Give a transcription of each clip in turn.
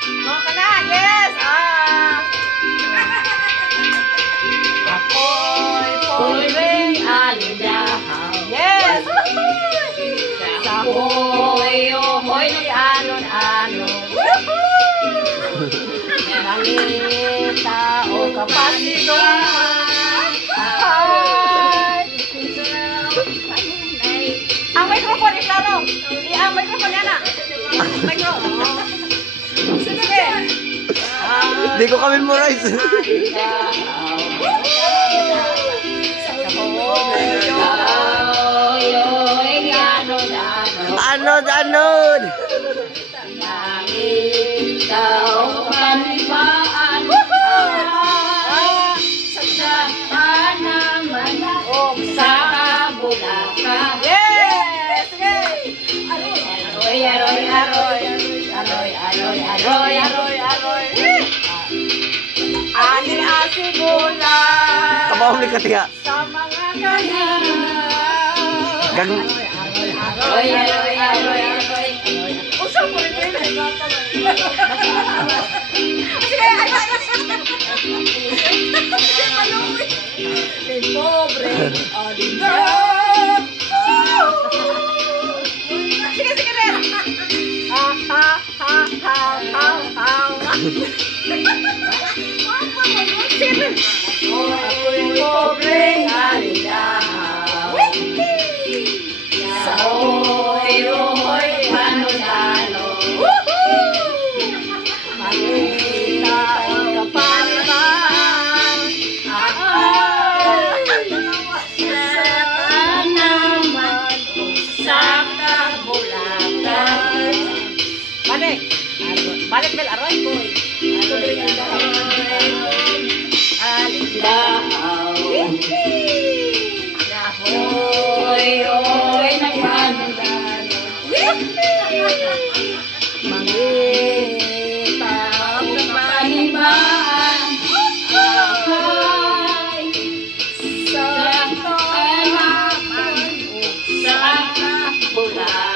Mga ka na, yes! Ako'y pobreng alindahaw. Yes! Sa hoy-hoy ni anon-anon. Nangita o kapasigan. Ang microphone, iklaro. Ang microphone yan na. Microphone. Sige. Hindi ko kami memorize. Anod! Kabaw ni katiya. Sa mga kahilingan. Gag... Usap mo rin rin. Sige, ay pobre. Sige, sige rin. Sige rin. Ako'y pobreng alindahaw. Sa hoy-hoy ano-ano. Makita ang kapaliman. Sa naman sa kabulakan. Balik bel aroy ko. Alindahaw. Na hoy-hoy nagpanudano. Mangita ang kapaniban. Sa naman sa kabulakan.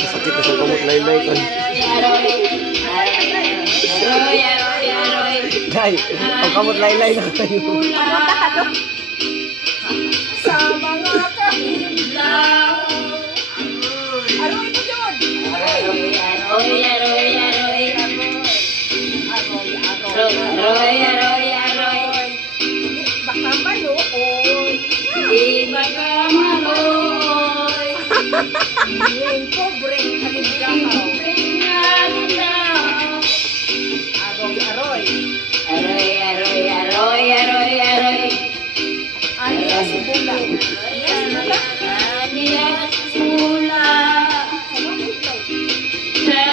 Sakit na sa kamot laylay ko. Day, ang kamot laylay na kayo. Sa mga kahilingan. Aroy mo yun. Baka maluoy. Baka maluoy. Yung pobreng alindahaw. Aroy. Aniya si Bula. Aniya si Bula. Sa